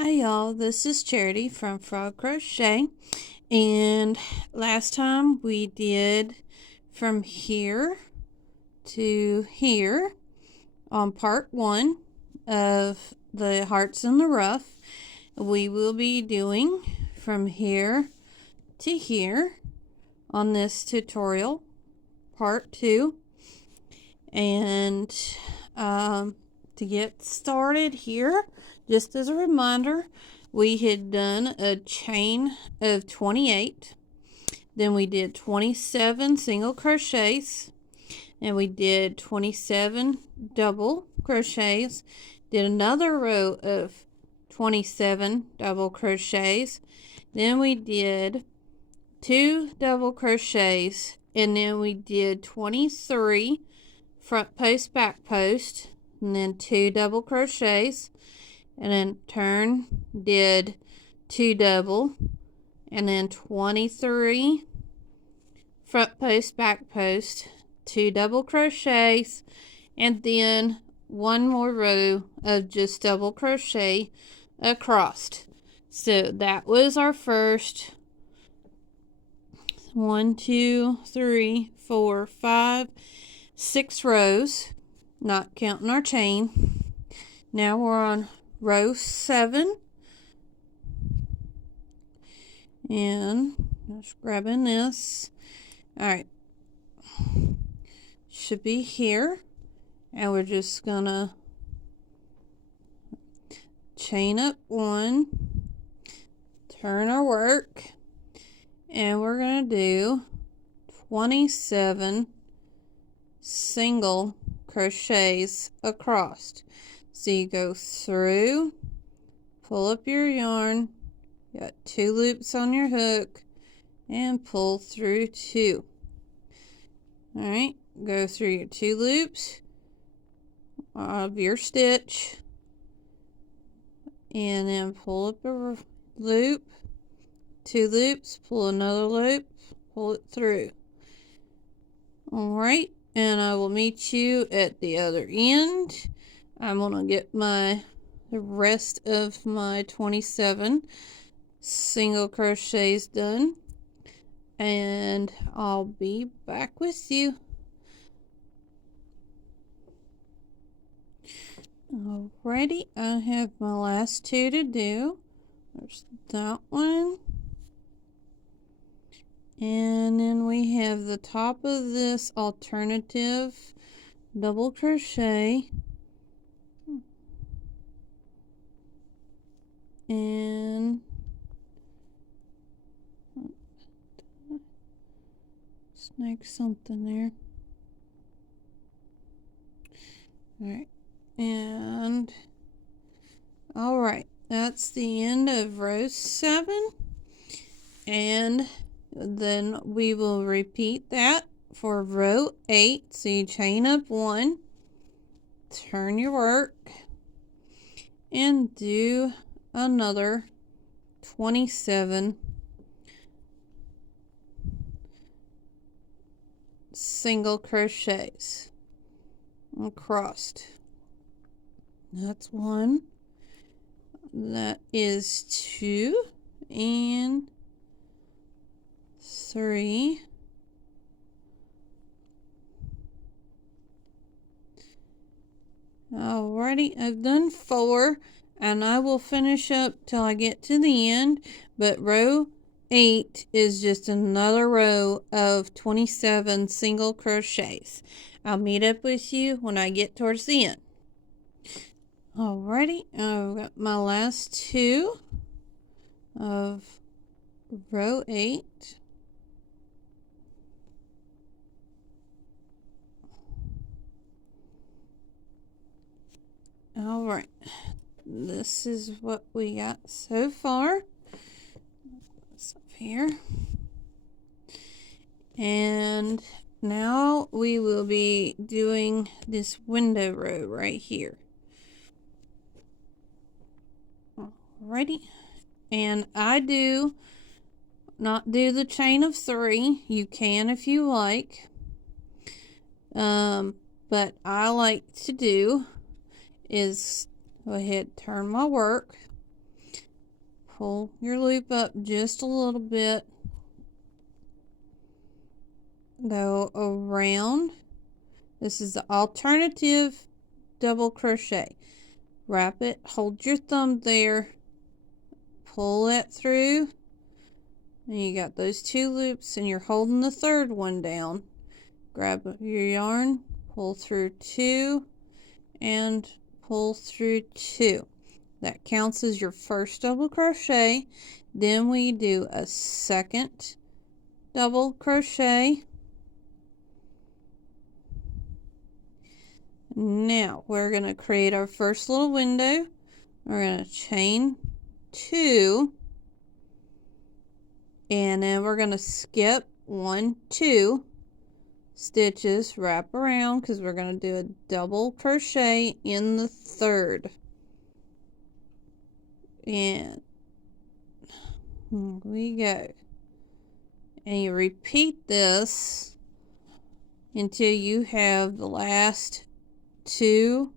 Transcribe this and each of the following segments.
Hi y'all, this is Charity from F.R.O.G Crochet, and last time we did from here to here on part 1 of the hearts and the ruff. We will be doing from here to here on this tutorial, part 2, and to get started here, just as a reminder, we had done a chain of 28, then we did 27 single crochets, and we did 27 double crochets, did another row of 27 double crochets, then we did 2 double crochets, and then we did 23 front post back post, and then 2 double crochets, and then turn, did 2 double, and then 23 front post back post, 2 double crochets, and then one more row of just double crochet across. So that was our first 1, 2, 3, 4, 5, 6 rows, not counting our chain. Now we're on row 7, and just grabbing this. Alright, should be here, and we're just gonna chain up 1, turn our work, and we're gonna do 27 single crochets across. So you go through, pull up your yarn, got 2 loops on your hook, and pull through 2. Alright, go through your 2 loops of your stitch, and then pull up a loop, 2 loops, pull another loop, pull it through. Alright, and I will meet you at the other end. I'm gonna get the rest of my 27 single crochets done, and I'll be back with you. Alrighty, I have my last 2 to do. There's that one, and then we have the top of this alternative double crochet, and snag something there. Alright, and alright, that's the end of row 7, and then we will repeat that for row 8. So you chain up 1, turn your work, and do another 27 single crochets across. That's 1, that is 2, and 3, alrighty, I've done 4, and I will finish up till I get to the end, but row 8 is just another row of 27 single crochets. I'll meet up with you when I get towards the end. Alrighty, I've got my last 2 of row 8. Alright, this is what we got so far. This up here. And now we will be doing this window row right here. Alrighty, and I do not do the chain of 3. You can if you like, but I like to do is go ahead, turn my work, pull your loop up just a little bit, go around. This is the alternative double crochet. Wrap it, hold your thumb there, pull that through, and you got those 2 loops, and you're holding the 3rd one down. Grab your yarn, pull through 2, and pull through 2. That counts as your first double crochet. Then we do a 2nd double crochet. Now we're going to create our first little window. We're going to chain 2, and then we're going to skip 1, 2 stitches, wrap around, because we're going to do a double crochet in the 3rd. And here we go. And you repeat this until you have the last 2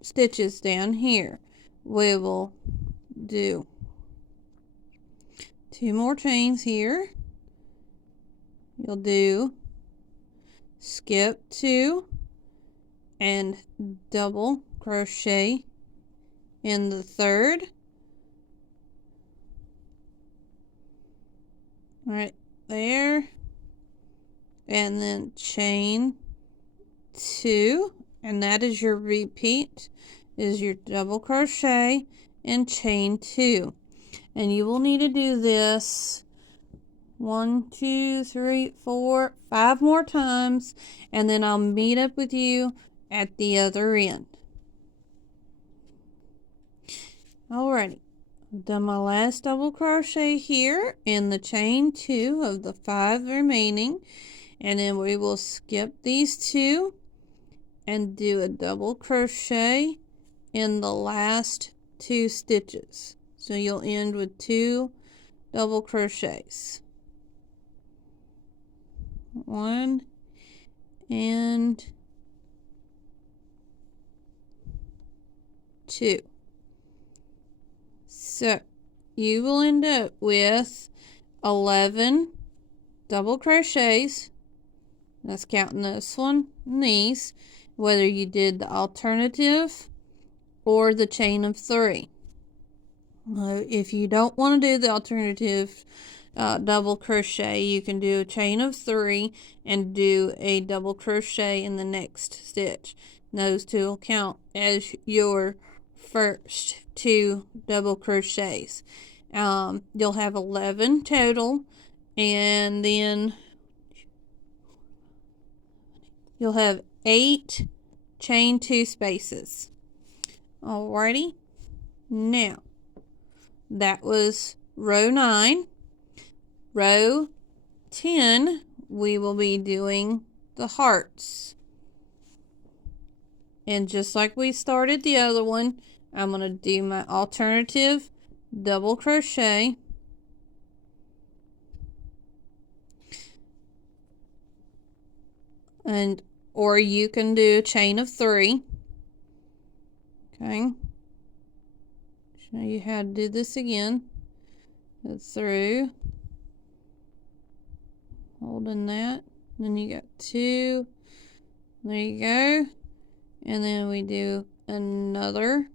stitches down here. We will do 2 more chains here. You'll do skip 2 and double crochet in the 3rd. Right there, and then chain 2, and that is your repeat, is your double crochet and chain 2. And you will need to do this 1, 2, 3, 4, 5 more times, and then I'll meet up with you at the other end. Alrighty, I've done my last double crochet here in the chain 2 of the 5 remaining, and then we will skip these 2 and do a double crochet in the last 2 stitches. So you'll end with 2 double crochets. 1 and 2. So you will end up with 11 double crochets. That's counting this one and these, whether you did the alternative or the chain of 3. If you don't want to do the alternative double crochet, you can do a chain of 3 and do a double crochet in the next stitch. Those 2 will count as your first 2 double crochets. You'll have 11 total, and then you'll have 8 chain 2 spaces. Alrighty, now that was row 9. Row 10, we will be doing the hearts. And just like we started the other one, I'm going to do my alternative double crochet. Or you can do a chain of 3. Okay. Show you how to do this again. Go through. Holding that. Then you got 2. There you go. And then we do another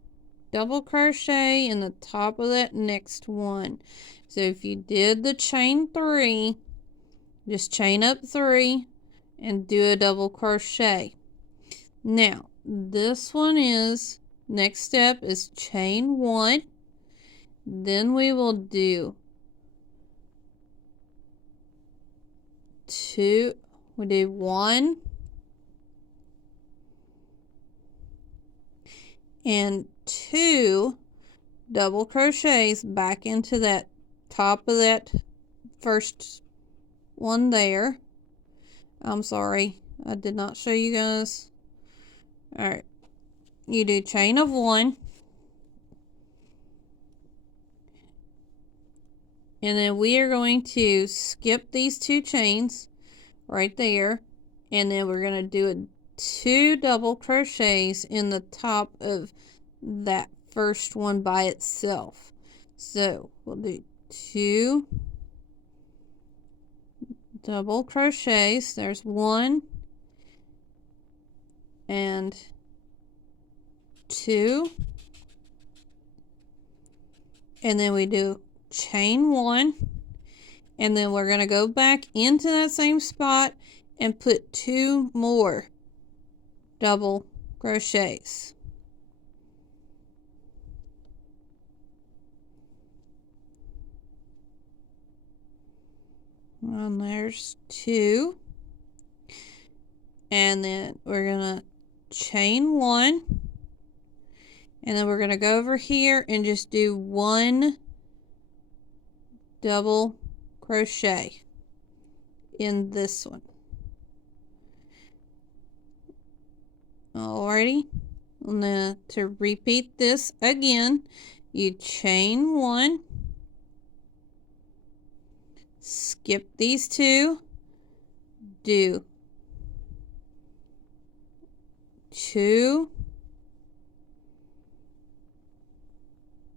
double crochet in the top of that next one. So if you did the chain 3, just chain up 3 and do a double crochet. Now this one is, next step is chain 1. Then we will do 2, we do 1 and 2 double crochets back into that top of that first one there. I'm sorry, I did not show you guys. Alright, you do chain of 1, and then we are going to skip these 2 chains right there, and then we're going to do 2 double crochets in the top of that first one by itself. So we'll do 2 double crochets. There's 1 and 2, and then we do chain 1, and then we're going to go back into that same spot and put 2 more double crochets. And there's 2, and then we're going to chain 1, and then we're going to go over here and just do 1 double crochet in this one. Alrighty, and then to repeat this again, you chain 1, skip these 2, do 2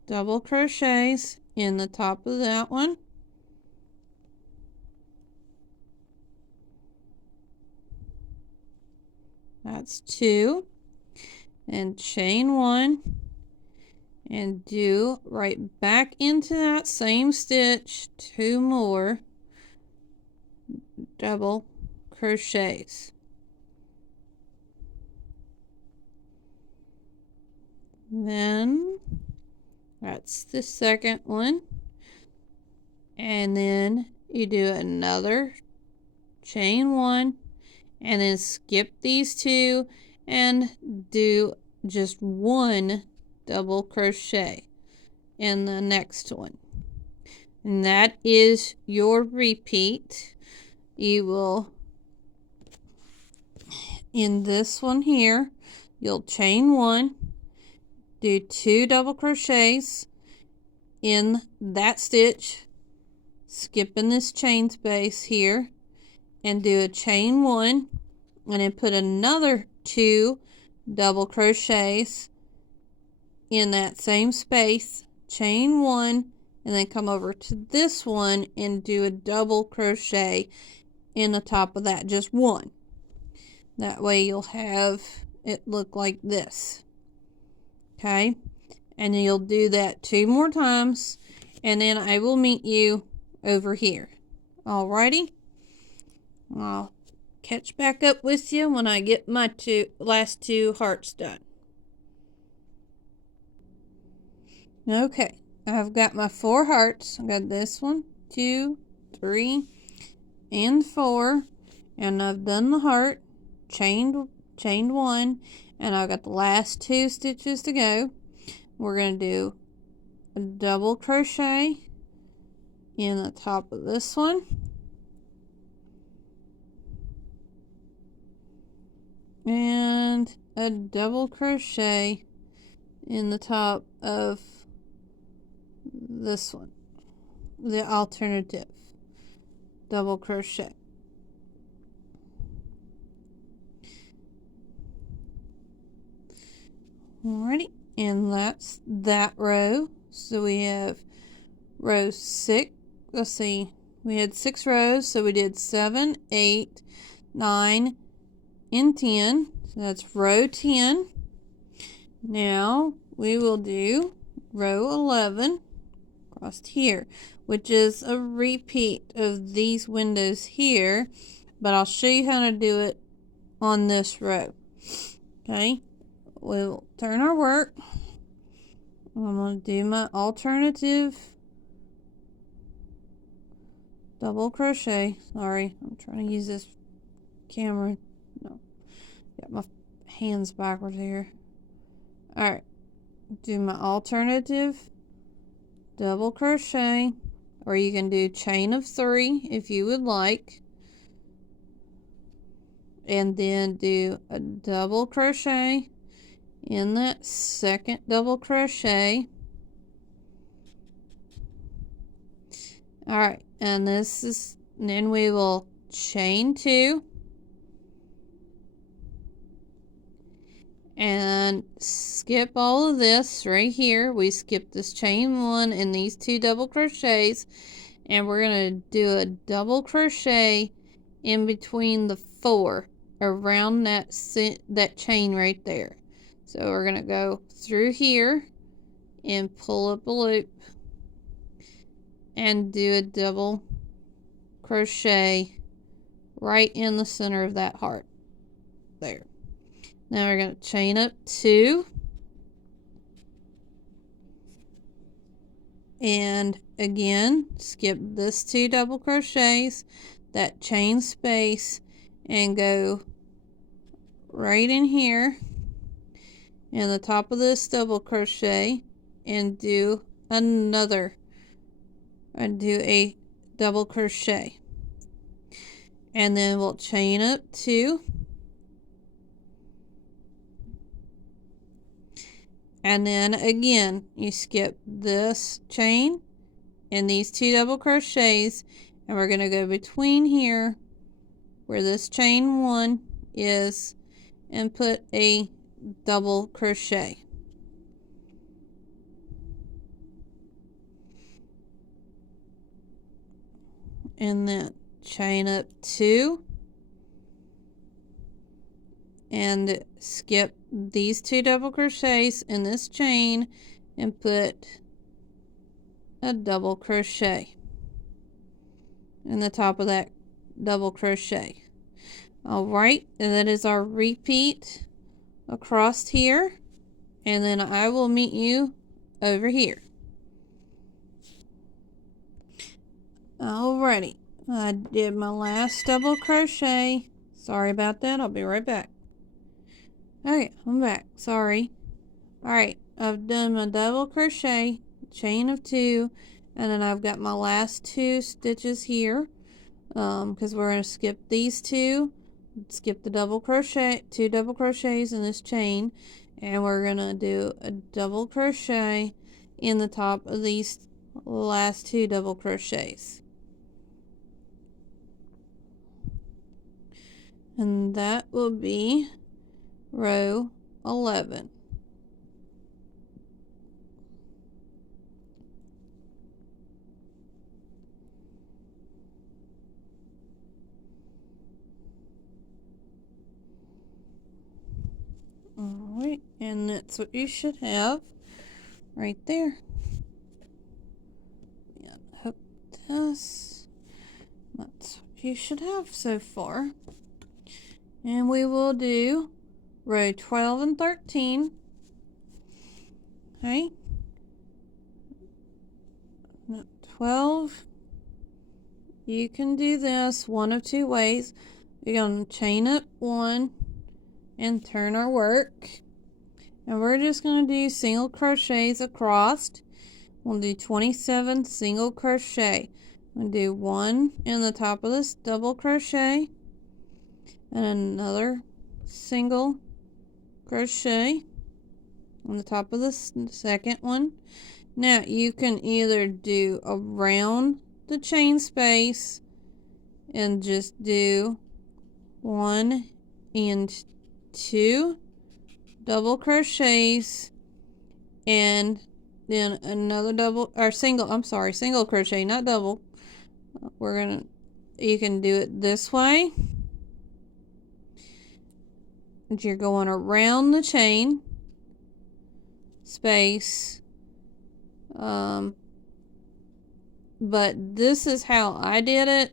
double crochets in the top of that one, that's 2, and chain 1, and do right back into that same stitch 2 more double crochets. Then that's the second one, and then you do another chain 1, and then skip these 2 and do just 1 double crochet in the next one, and that is your repeat. You will, in this one here, you'll chain 1, do 2 double crochets in that stitch, skipping this chain space here, and do a chain 1, and then put another 2 double crochets in that same space, chain 1, and then come over to this one and do a double crochet in the top of that, just 1. That way you'll have it look like this. Okay, and you'll do that 2 more times, and then I will meet you over here. Alrighty, I'll catch back up with you when I get my last two hearts done. Okay, I've got my 4 hearts. I've got this one, 2, 3, and 4, and I've done the heart, chained 1, and I've got the last 2 stitches to go. We're going to do a double crochet in the top of this one, and a double crochet in the top of this one, the alternative double crochet. Alrighty, and that's that row. So we have row 6. Let's see, we had 6 rows, so we did 7, 8, 9, and 10. So that's row 10. Now we will do row 11 across here, which is a repeat of these windows here, but I'll show you how to do it on this row. Okay, we'll turn our work. I'm going to do my alternative double crochet. Sorry, I'm trying to use this camera. No, got my hands backwards here. Alright, do my alternative double crochet, or you can do chain of 3 if you would like, and then do a double crochet in that second double crochet. Alright, and then we will chain 2, and skip all of this right here. We skip this chain 1 and these 2 double crochets, and we're going to do a double crochet in between the 4 around that chain right there. So we're going to go through here and pull up a loop and do a double crochet right in the center of that heart there. Now we're going to chain up 2, and again skip this 2 double crochets, that chain space, and go right in here in the top of this double crochet and do a double crochet, and then we'll chain up 2, and then again you skip this chain and these 2 double crochets, and we're going to go between here where this chain 1 is and put a double crochet. And then chain up 2 and skip these 2 double crochets in this chain and put a double crochet in the top of that double crochet. Alright, and that is our repeat across here, and then I will meet you over here. Alrighty, I did my last double crochet. Sorry about that, I'll be right back. Okay, I'm back. Sorry. Alright, I've done my double crochet, chain of 2, and then I've got my last 2 stitches here, because we're going to skip these 2, skip the double crochet, 2 double crochets in this chain, and we're going to do a double crochet in the top of these last 2 double crochets. And that will be row 11. Alright, and that's what you should have right there. And hook this. That's what you should have so far. And we will do row 12 and 13. Okay. 12. You can do this one of 2 ways. We're going to chain up 1 and turn our work. And we're just going to do single crochets across. We'll do 27 single crochet. We'll do 1 in the top of this double crochet and another single crochet on the top of the second one. Now you can either do around the chain space and just do 1 and 2 double crochets and then another single crochet, not double. You can do it this way. You're going around the chain space, but this is how I did it.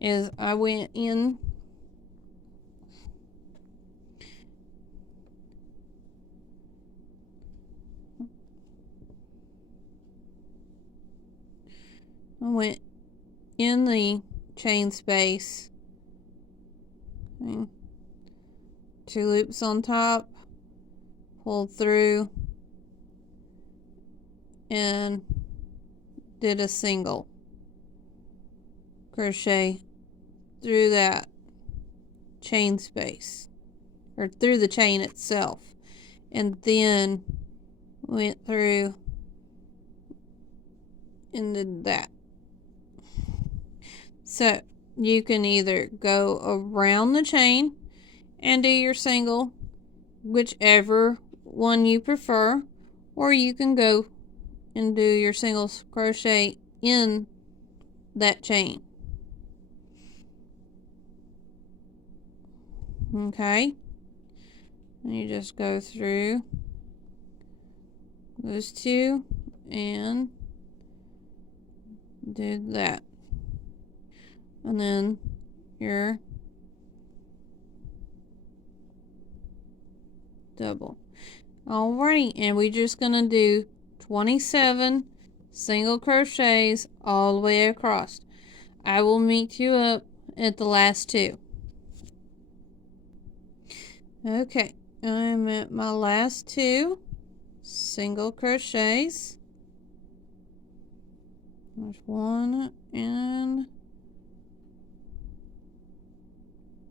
Is I went in the chain space. Okay. 2 loops on top, pulled through, and did a single crochet through that chain space, or through the chain itself, and then went through and did that. So you can either go around the chain and do your single whichever one you prefer, or you can go and do your single crochet in that chain. Okay, and you just go through those two and do that, and then your double. Alrighty, and we're just gonna do 27 single crochets all the way across. I will meet you up at the last two. Okay, I'm at my last two single crochets. There's one, and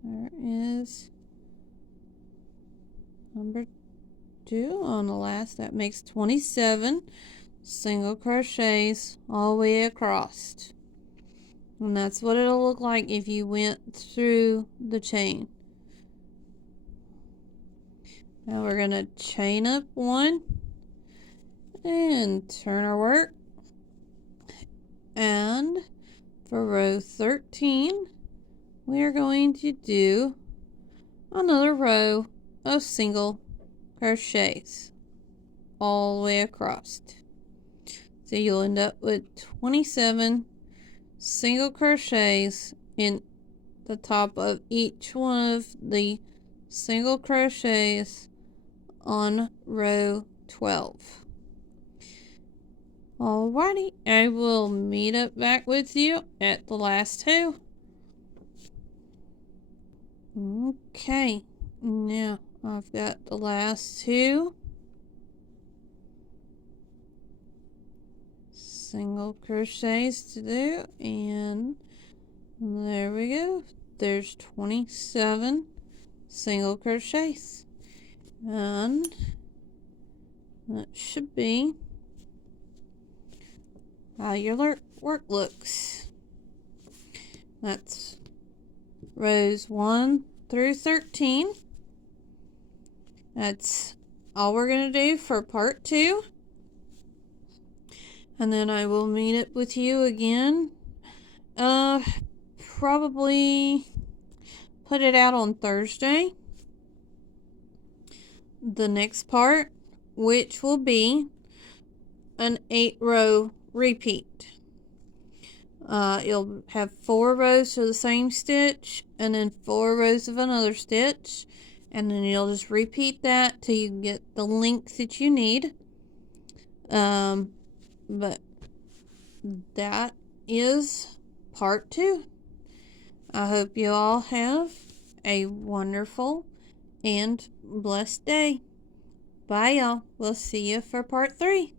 there is number two on the last. That makes 27 single crochets all the way across. And that's what it'll look like if you went through the chain. Now we're going to chain up one and turn our work. And for row 13, we are going to do another row of single crochets all the way across. So you'll end up with 27 single crochets in the top of each one of the single crochets on row 12. Alrighty, I will meet up back with you at the last two. Okay, now I've got the last two single crochets to do, and there we go. There's 27 single crochets, and that should be how your work looks. That's rows 1 through 13. That's all we're going to do for part 2. And then I will meet up with you again. Probably put it out on Thursday. The next part, which will be an 8-row repeat. You'll have 4 rows of the same stitch and then 4 rows of another stitch, and then you'll just repeat that till you get the length that you need. But that is part 2. I hope you all have a wonderful and blessed day. Bye, y'all. We'll see you for part 3.